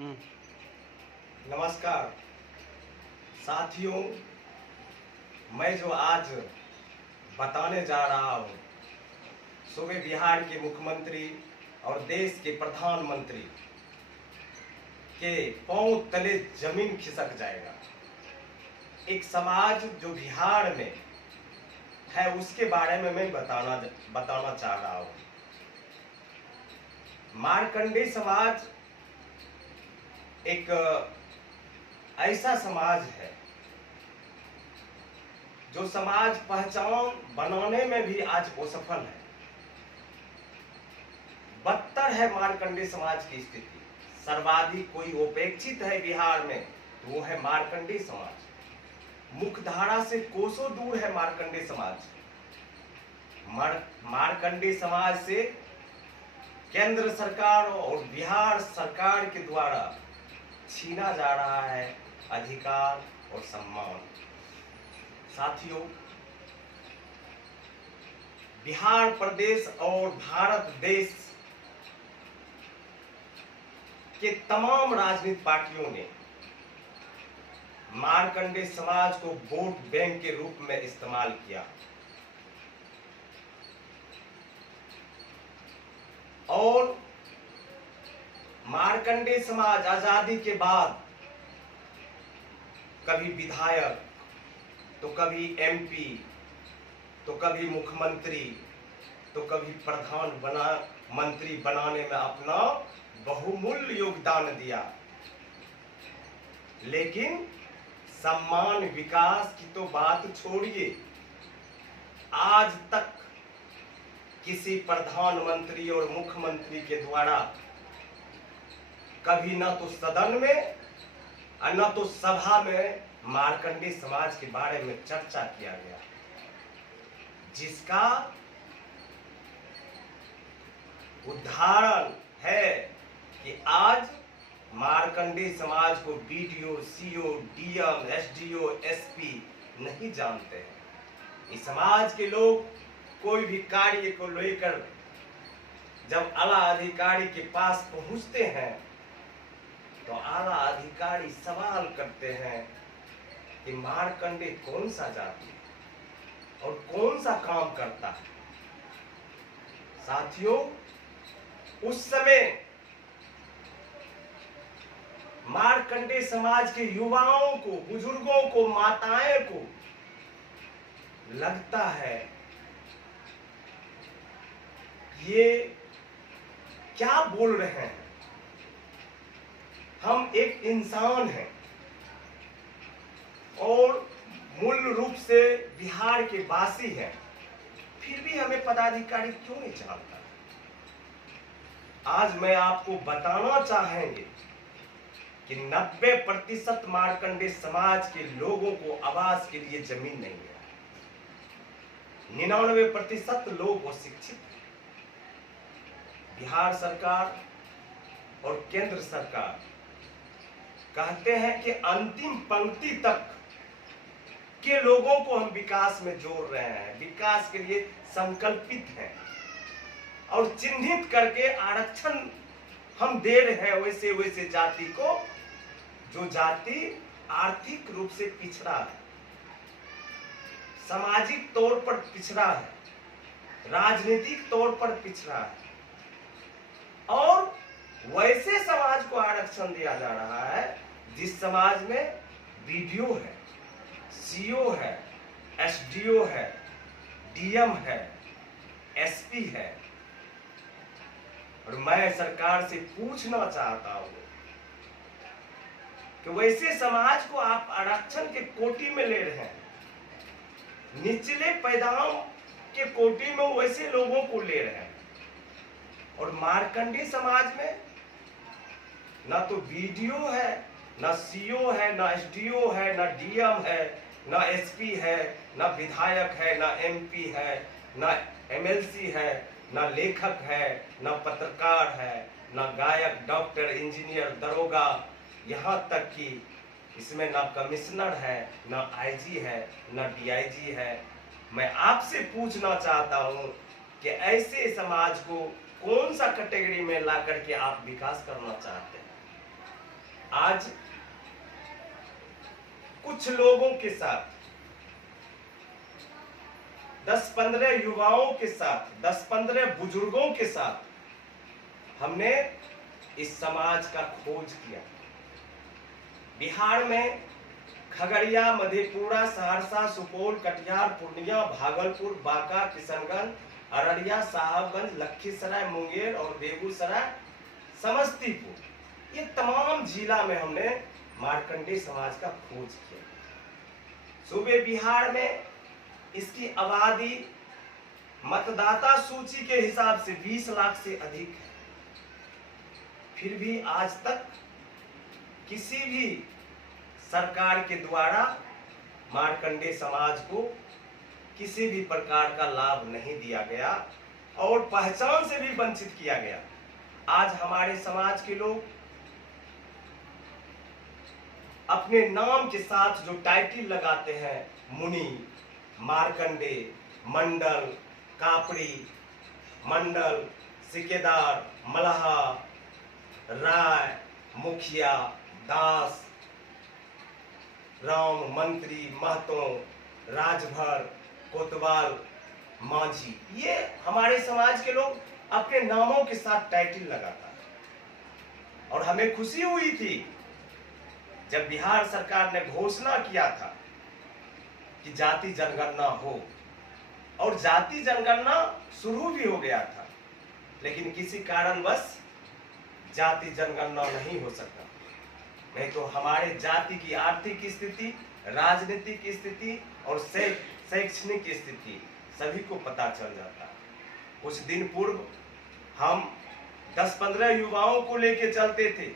नमस्कार साथियों, मैं जो आज बताने जा रहा हूँ सुबह बिहार के मुख्यमंत्री और देश के प्रधानमंत्री के पांव तले जमीन खिसक जाएगा। एक समाज जो बिहार में है उसके बारे में मैं बताना चाह रहा हूँ। मार्कंडेय समाज एक ऐसा समाज है जो समाज पहचान बनाने में भी आज असफल है। बदतर है मार्कंडेय समाज की स्थिति। सर्वाधिक कोई उपेक्षित है बिहार में तो वो है मार्कंडेय समाज। मुख्यधारा से कोसों दूर है मार्कंडेय समाज। मार्कंडेय समाज से केंद्र सरकार और बिहार सरकार के द्वारा छीना जा रहा है अधिकार और सम्मान। साथियों, बिहार प्रदेश और भारत देश के तमाम राजनीतिक पार्टियों ने मार्कंडेय समाज को वोट बैंक के रूप में इस्तेमाल किया और मार्कंडेय समाज आजादी के बाद कभी विधायक तो कभी एमपी तो कभी मुख्यमंत्री तो कभी मंत्री बनाने में अपना बहुमूल्य योगदान दिया, लेकिन सम्मान विकास की तो बात छोड़िए, आज तक किसी प्रधानमंत्री और मुख्यमंत्री के द्वारा कभी न तो सदन में और न तो सभा में मार्कंडेय समाज के बारे में चर्चा किया गया, जिसका उदाहरण है कि आज मार्कंडेय समाज को BDO, CO, DM, SDO, SP नहीं जानते हैं। इस समाज के लोग कोई भी कार्य को लेकर जब आला अधिकारी के पास पहुंचते हैं तो आला अधिकारी सवाल करते हैं कि मार्कंडेय कौन सा जाति है और कौन सा काम करता है। साथियों, उस समय मार्कंडेय समाज के युवाओं को, बुजुर्गों को, माताएं को लगता है ये क्या बोल रहे हैं, हम एक इंसान हैं और मूल रूप से बिहार के वासी हैं, फिर भी हमें पदाधिकारी क्यों नहीं जानता। आज मैं आपको बताना चाहेंगे कि 90% मार्कंडेय समाज के लोगों को आवास के लिए जमीन नहीं है। 99% लोग अशिक्षित हैं। बिहार सरकार और केंद्र सरकार कहते हैं कि अंतिम पंक्ति तक के लोगों को हम विकास में जोड़ रहे हैं, विकास के लिए संकल्पित हैं और चिन्हित करके आरक्षण हम दे रहे हैं वैसे वैसे जाति को जो जाति आर्थिक रूप से पिछड़ा है, सामाजिक तौर पर पिछड़ा है, राजनीतिक तौर पर पिछड़ा है, और वैसे समाज को आरक्षण दिया जा रहा है जिस समाज में बीडीओ है, सीओ है, एसडीओ है, डीएम है, एसपी है। और मैं सरकार से पूछना चाहता हूं कि वैसे समाज को आप आरक्षण के कोटि में ले रहे हैं, निचले पैदाओं के कोटि में वैसे लोगों को ले रहे हैं, और मार्कंडेय समाज में ना तो बीडीओ है, ना सीओ है, ना एसडीओ है, ना डीएम है, ना एसपी है, ना विधायक है, ना एमपी है, ना एमएलसी है, ना लेखक है, ना पत्रकार है, ना गायक, डॉक्टर, इंजीनियर, दरोगा, यहाँ तक कि इसमें ना कमिश्नर है, ना आईजी है, ना डीआईजी है। मैं आपसे पूछना चाहता हूँ कि ऐसे समाज को कौन सा कैटेगरी में ला करके आप विकास करना चाहते हैं। आज कुछ लोगों के साथ 10-15 युवाओं के साथ 10-15 बुजुर्गों के साथ हमने इस समाज का खोज किया। बिहार में खगड़िया, मधेपुरा, सहरसा, सुपौल, कटिहार, पूर्णिया, भागलपुर, बांका, किशनगंज, अररिया, साहबगंज, लखीसराय, मुंगेर और बेगूसराय, समस्तीपुर, ये तमाम जिला में हमने मार्कंडेय समाज का खोज किया। सूबे बिहार में इसकी आबादी मतदाता सूची के हिसाब से 20 लाख से अधिक है। फिर भी आज तक किसी भी सरकार के द्वारा मार्कंडेय समाज को किसी भी प्रकार का लाभ नहीं दिया गया और पहचान से भी वंचित किया गया। आज हमारे समाज के लोग अपने नाम के साथ जो टाइटल लगाते हैं, मुनि, मार्कंडेय, मंडल, कापड़ी, मंडल, सिकेदार, मल्हा, राय, मुखिया, दास, राम, मंत्री, महतो, राजभर, कोतवाल, मांझी, ये हमारे समाज के लोग अपने नामों के साथ टाइटल लगाता है। और हमें खुशी हुई थी जब बिहार सरकार ने घोषणा किया था कि जाति जनगणना हो, और जाति जनगणना शुरू भी हो गया था, लेकिन किसी कारणवश जाति जनगणना नहीं हो सका। नहीं तो हमारे जाति की आर्थिक स्थिति, राजनीतिक स्थिति और शैक्षणिक स्थिति सभी को पता चल जाता। कुछ दिन पूर्व हम 10-15 युवाओं को लेके चलते थे,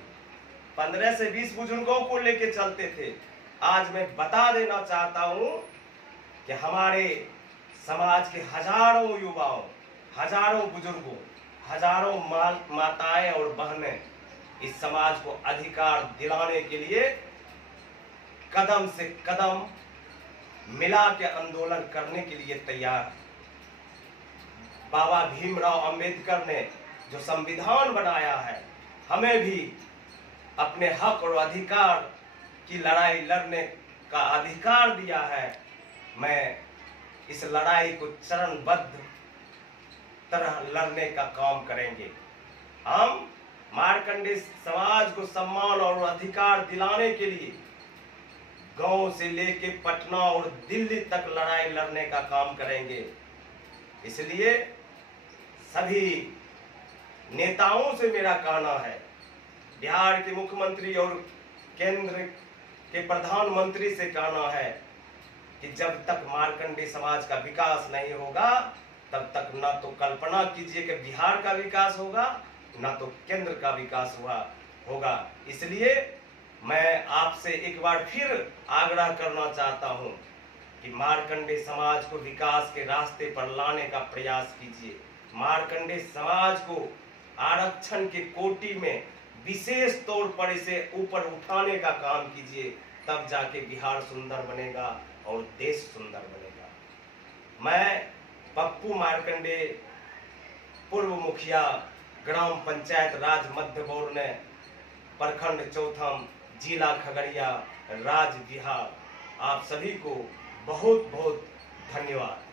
15 से 20 बुजुर्गों को लेके चलते थे। आज मैं बता देना चाहता हूं कि हमारे समाज के हजारों युवाओं, हजारों बुजुर्गों, हजारों माताएं और बहनें इस समाज को अधिकार दिलाने के लिए कदम से कदम मिला के आंदोलन करने के लिए तैयार। बाबा भीमराव अंबेडकर ने जो संविधान बनाया है, हमें भी अपने हक और अधिकार की लड़ाई लड़ने का अधिकार दिया है। मैं इस लड़ाई को चरणबद्ध तरह लड़ने का काम करेंगे। हम मार्कंडेय समाज को सम्मान और अधिकार दिलाने के लिए गांव से लेके पटना और दिल्ली तक लड़ाई लड़ने का काम करेंगे। इसलिए सभी नेताओं से मेरा कहना है, बिहार के मुख्यमंत्री और केंद्र के प्रधानमंत्री से कहना है कि जब तक मार्कंडेय समाज का विकास नहीं होगा तब तक ना तो कल्पना कीजिए कि बिहार का विकास होगा, ना तो केंद्र का विकास होगा। इसलिए मैं आपसे एक बार फिर आग्रह करना चाहता हूं कि मार्कंडेय समाज को विकास के रास्ते पर लाने का प्रयास कीजिए। मार्कंडेय समाज को आरक्षण के कोटि में विशेष तौर पर इसे ऊपर उठाने का काम कीजिए, तब जाके बिहार सुंदर बनेगा और देश सुंदर बनेगा। मैं पप्पू मार्कंडेय, पूर्व मुखिया, ग्राम पंचायत राज मध्य बोरने, प्रखंड चौथम, जिला खगड़िया, राज्य बिहार, आप सभी को बहुत बहुत धन्यवाद।